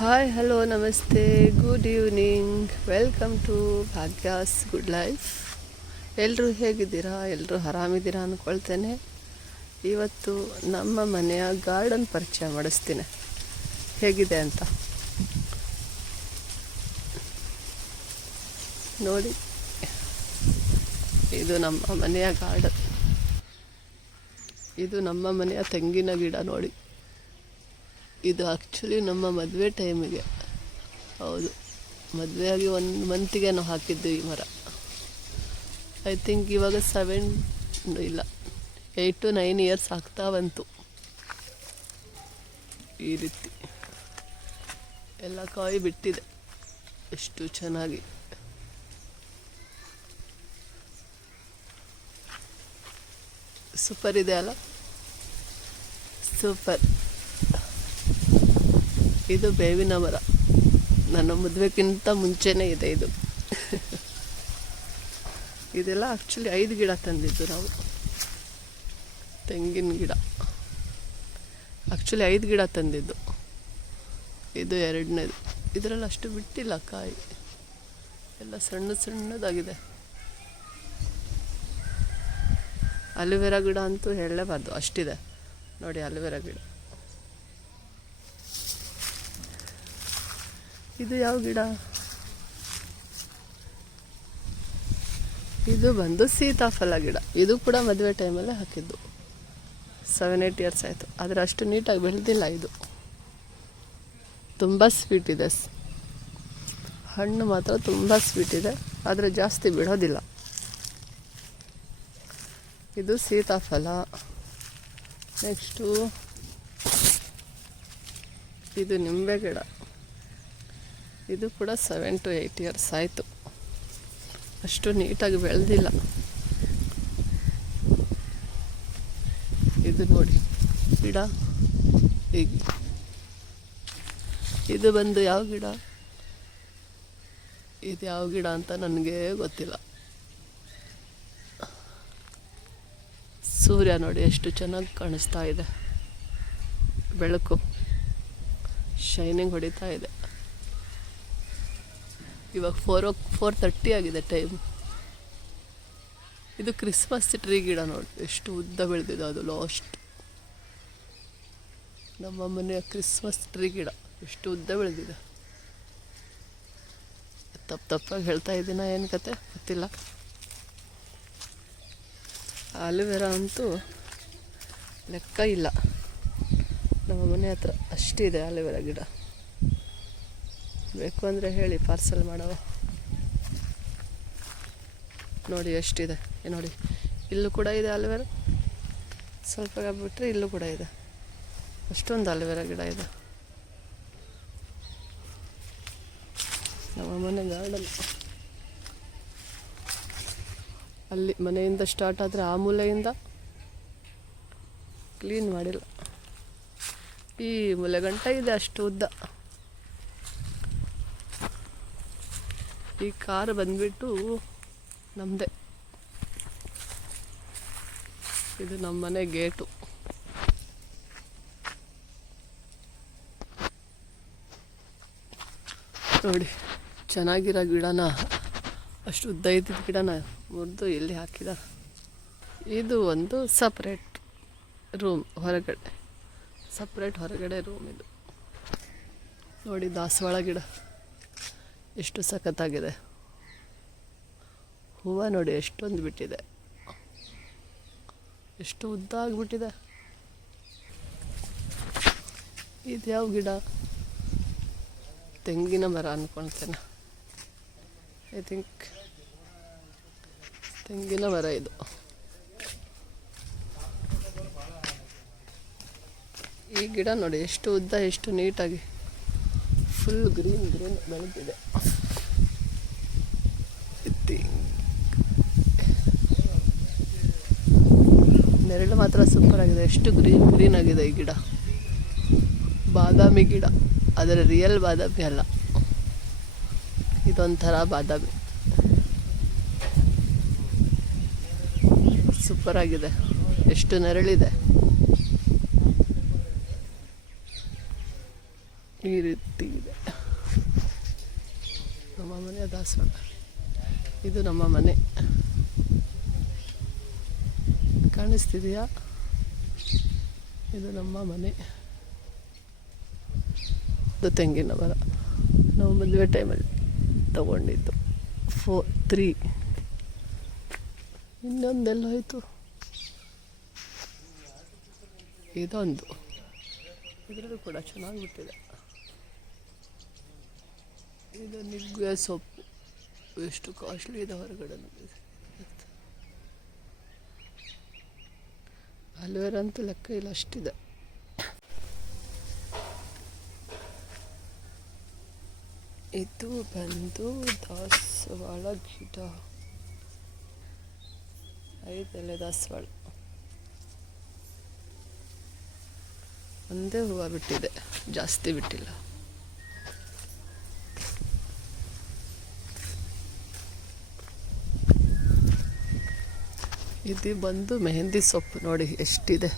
Hi hello ನಮಸ್ತೆ good evening welcome to Bhagya's good life. ಎಲ್ಲರೂ ಹೇಗಿದ್ದೀರಾ? ಎಲ್ಲರೂ ಆರಾಮಿದ್ದೀರಾ ಅಂದ್ಕೊಳ್ತೇನೆ. ಇವತ್ತು ನಮ್ಮ ಮನೆಯ ಗಾರ್ಡನ್ ಪರಿಚಯ ಮಾಡಿಸ್ತೀನಿ ಹೇಗಿದೆ ಅಂತ ನೋಡಿ. ಇದು ನಮ್ಮ ಮನೆಯ ಗಾರ್ಡನ್. ಇದು ನಮ್ಮ ಮನೆಯ ತೆಂಗಿನ ಗಿಡ ನೋಡಿ. ಇದು ಆ್ಯಕ್ಚುಲಿ ನಮ್ಮ ಮದುವೆ ಟೈಮಿಗೆ, ಹೌದು, ಮದುವೆಯಾಗಿ 1 ಮಂತಿಗೆ ನಾವು ಹಾಕಿದ್ದು ಈ ಮರ. ಐ ಥಿಂಕ್ ಇವಾಗ 8 to 9 ಇಯರ್ಸ್ ಆಗ್ತಾ ಬಂತು. ಈ ರೀತಿ ಎಲ್ಲ ಕಾಯಿ ಬಿಟ್ಟಿದೆ, ಎಷ್ಟು ಚೆನ್ನಾಗಿ. ಸೂಪರ್ ಇದೆ ಅಲ್ಲ, ಸೂಪರ್. ಇದು ಬೇವಿನ ಮರ, ನನ್ನ ಮದುವೆಗಿಂತ ಮುಂಚೆನೇ ಇದೆ ಇದು. ಇದೆಲ್ಲ ಆ್ಯಕ್ಚುಲಿ 5 ಗಿಡ ತಂದಿದ್ದು ನಾವು, ತೆಂಗಿನ ಗಿಡ. ಆ್ಯಕ್ಚುಲಿ 5 ಗಿಡ ತಂದಿದ್ದು, ಇದು 2ನೇದು. ಇದರಲ್ಲಿ ಅಷ್ಟು ಬಿಟ್ಟಿಲ್ಲ ಕಾಯಿ, ಎಲ್ಲ ಸಣ್ಣದಾಗಿದೆ. ಅಲೋವೆರಾ ಗಿಡ ಅಂತೂ ಹೇಳಲೇಬಾರ್ದು, ಅಷ್ಟಿದೆ ನೋಡಿ ಅಲೋವೆರಾ ಗಿಡ. ಇದು ಯಾವ ಗಿಡ? ಇದು ಬಂದು ಸೀತಾಫಲ ಗಿಡ. ಇದು ಕೂಡ ಮದುವೆ ಟೈಮಲ್ಲೇ ಹಾಕಿದ್ದು, 7-8 ಇಯರ್ಸ್ ಆಯಿತು. ಆದರೆ ಅಷ್ಟು ನೀಟಾಗಿ ಬೆಳೆದಿಲ್ಲ. ಇದು ತುಂಬ ಸ್ವೀಟ್ ಇದೆ, ಹಣ್ಣು ಮಾತ್ರ ತುಂಬ ಸ್ವೀಟ್ ಇದೆ, ಆದರೆ ಜಾಸ್ತಿ ಬಿಡೋದಿಲ್ಲ. ಇದು ಸೀತಾಫಲ. ನೆಕ್ಸ್ಟು ಇದು ನಿಂಬೆ ಗಿಡ. ಇದು ಕೂಡ 7 to 8 ಇಯರ್ಸ್ ಆಯಿತು, ಅಷ್ಟು ನೀಟಾಗಿ ಬೆಳೆದಿಲ್ಲ. ಇದು ನೋಡಿ ಗಿಡ ಹೀಗೆ. ಇದು ಬಂದು ಯಾವ ಗಿಡ? ಇದು ಯಾವ ಗಿಡ ಅಂತ ನನಗೆ ಗೊತ್ತಿಲ್ಲ. ಸೂರ್ಯ ನೋಡಿ ಎಷ್ಟು ಚೆನ್ನಾಗಿ ಕಾಣಿಸ್ತಾ ಇದೆ, ಬೆಳಕು ಶೈನಿಂಗ್ ಹೊಡಿತಾ ಇದೆ. ಇವಾಗ 4:30 ಆಗಿದೆ ಟೈಮ್. ಇದು ಕ್ರಿಸ್ಮಸ್ ಟ್ರೀ ಗಿಡ ನೋಡಿ, ಎಷ್ಟು ಉದ್ದ ಬೆಳೆದಿದೆ. ಅದು ಲಾಸ್ಟ್ ನಮ್ಮ ಮನೆಯ ಕ್ರಿಸ್ಮಸ್ ಟ್ರೀ ಗಿಡ ಎಷ್ಟು ಉದ್ದ ಬೆಳೆದಿದೆ. ತಪ್ಪಾಗಿ ಹೇಳ್ತಾ ಇದ್ದೀನ, ಏನು ಕತೆ ಗೊತ್ತಿಲ್ಲ. ಅಲೋವೆರಾ ಅಂತೂ ಲೆಕ್ಕ ಇಲ್ಲ, ನಮ್ಮ ಮನೆ ಹತ್ರ ಅಷ್ಟಿದೆ ಅಲೋವೆರಾ ಗಿಡ. ಬೇಕು ಅಂದರೆ ಹೇಳಿ, ಪಾರ್ಸಲ್ ಮಾಡವ. ನೋಡಿ ಎಷ್ಟಿದೆ ನೋಡಿ. ಇಲ್ಲೂ ಕೂಡ ಇದೆ ಅಲೋವೆರಾ, ಸ್ವಲ್ಪ ಬಿಟ್ಟರೆ ಇಲ್ಲೂ ಕೂಡ ಇದೆ. ಅಷ್ಟೊಂದು ಅಲೋವೆರಾ ಗಿಡ ಇದೆ ನಮ್ಮ ಮನೆ ಗಾರ್ಡನ್. ಅಲ್ಲಿ ಮನೆಯಿಂದ ಸ್ಟಾರ್ಟ್ ಆದರೆ ಆ ಮೂಲೆಯಿಂದ ಕ್ಲೀನ್ ಮಾಡಿಲ್ಲ, ಈ ಮೂಲೆ ಗಂಟ ಇದೆ ಅಷ್ಟು ಉದ್ದ. ಈ ಕಾರ್ ಬಂದ್ಬಿಟ್ಟು ನಮ್ಮದೇ. ಇದು ನಮ್ಮ ಮನೆ ಗೇಟು. ನೋಡಿ ಚೆನ್ನಾಗಿರೋ ಗಿಡನ, ಅಷ್ಟು ಉದ್ದ ಇದ್ದಿದ್ದ ಗಿಡನ ಮುರಿದು ಇಲ್ಲಿ ಹಾಕಿದ. ಇದು ಒಂದು ಸಪ್ರೇಟ್ ರೂಮ್, ಹೊರಗಡೆ ಸಪ್ರೇಟ್ ಹೊರಗಡೆ ರೂಮ್. ಇದು ನೋಡಿ ದಾಸವಾಳ ಗಿಡ ಎಷ್ಟು ಸಖತ್ತಾಗಿದೆ. ಹೂವು ನೋಡಿ ಎಷ್ಟೊಂದು ಬಿಟ್ಟಿದೆ, ಎಷ್ಟು ಉದ್ದ ಆಗಿಬಿಟ್ಟಿದೆ. ಇದು ಯಾವ ಗಿಡ? ತೆಂಗಿನ ಮರ ಅಂದ್ಕೊಳ್ತೇನೆ, ಐ ಥಿಂಕ್ ತೆಂಗಿನ ಮರ ಇದು. ಈ ಗಿಡ ನೋಡಿ ಎಷ್ಟು ಉದ್ದ, ಎಷ್ಟು ನೀಟಾಗಿ ಫುಲ್ ಗ್ರೀನ್ ಬೆಳೆದಿದೆ. ನೆರಳು ಮಾತ್ರ ಸೂಪರ್ ಆಗಿದೆ, ಎಷ್ಟು ಗ್ರೀನ್ ಆಗಿದೆ ಈ ಗಿಡ. ಬಾದಾಮಿ ಗಿಡ, ಆದರೆ ರಿಯಲ್ ಬಾದಾಮಿ ಅಲ್ಲ, ಇದೊಂಥರ ಬಾದಾಮಿ. ಸೂಪರ್ ಆಗಿದೆ, ಎಷ್ಟು ನೆರಳಿದೆ. ಈ ರೀತಿ ಇದೆ ನಮ್ಮ ಮನೆಯ ದಾಸವಾಳ. ಇದು ನಮ್ಮ ಮನೆ, ಕಾಣಿಸ್ತಿದೆಯಾ? ಇದು ನಮ್ಮ ಮನೆ. ಇದು ತೆಂಗಿನ ಮರ, ನಾವು ಮದುವೆ ಟೈಮಲ್ಲಿ ತಗೊಂಡಿದ್ದು 3. ಇನ್ನೊಂದೆಲ್ಲ ಹೋಯಿತು. ಇದೊಂದು, ಇದರಲ್ಲೂ ಕೂಡ ಚೆನ್ನಾಗಿ ಬಿಟ್ಟಿದೆ. ಇದು ನುಗ್ಗೆ ಸೊಪ್ಪು, ಎಷ್ಟು ಕಾಸ್ಟ್ಲಿ ಇದೆ ಹೊರಗಡೆ. ಅಲ್ವೇರ ಅಂತೂ ಲೆಕ್ಕ ಇಲ್ಲ, ಅಷ್ಟಿದೆ. ಇದು ಬಂದು ದಾಸವಾಳ ಗಿಡ, 5 ಎಲೆ ದಾಸವಾಳ. ಒಂದೇ ಹೂವು ಬಿಟ್ಟಿದೆ, ಜಾಸ್ತಿ ಬಿಟ್ಟಿಲ್ಲ. ಇದು ಬಂದು ಮೆಹಂದಿ ಸೊಪ್ಪು, ನೋಡಿ ಎಷ್ಟಿದೆ.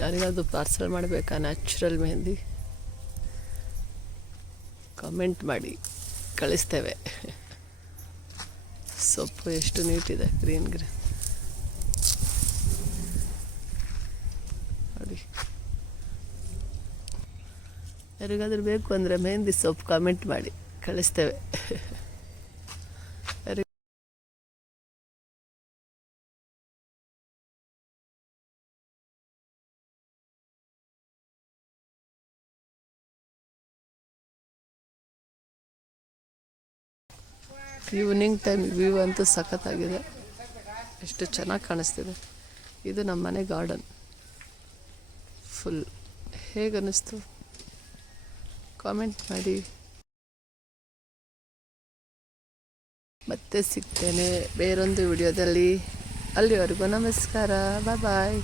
ಯಾರಿಗಾದ್ರು ಪಾರ್ಸಲ್ ಮಾಡಬೇಕಾ ನ್ಯಾಚುರಲ್ ಮೆಹಂದಿ? ಕಮೆಂಟ್ ಮಾಡಿ, ಕಳಿಸ್ತೇವೆ. ಸೊಪ್ಪು ಎಷ್ಟು ನೀಟಿದೆ, ಗ್ರೀನ್ ನೋಡಿ. ಯಾರಿಗಾದ್ರೂ ಬೇಕು ಅಂದರೆ ಮೆಹಂದಿ ಸೊಪ್ಪು ಕಮೆಂಟ್ ಮಾಡಿ, ಕಳಿಸ್ತೇವೆ. ಈವ್ನಿಂಗ್ ಟೈಮ್ ವ್ಯೂ ಅಂತೂ ಸಖತ್ತಾಗಿದೆ, ಎಷ್ಟು ಚೆನ್ನಾಗಿ ಕಾಣಿಸ್ತಿದೆ. ಇದು ನಮ್ಮ ಮನೆ ಗಾರ್ಡನ್ ಫುಲ್. ಹೇಗನ್ನಿಸ್ತು ಕಾಮೆಂಟ್ ಮಾಡಿ. ಮತ್ತೆ ಸಿಗ್ತೇನೆ ಬೇರೊಂದು ವಿಡಿಯೋದಲ್ಲಿ. ಅಲ್ಲಿವರೆಗೂ ನಮಸ್ಕಾರ, ಬಾಯ್ ಬಾಯ್.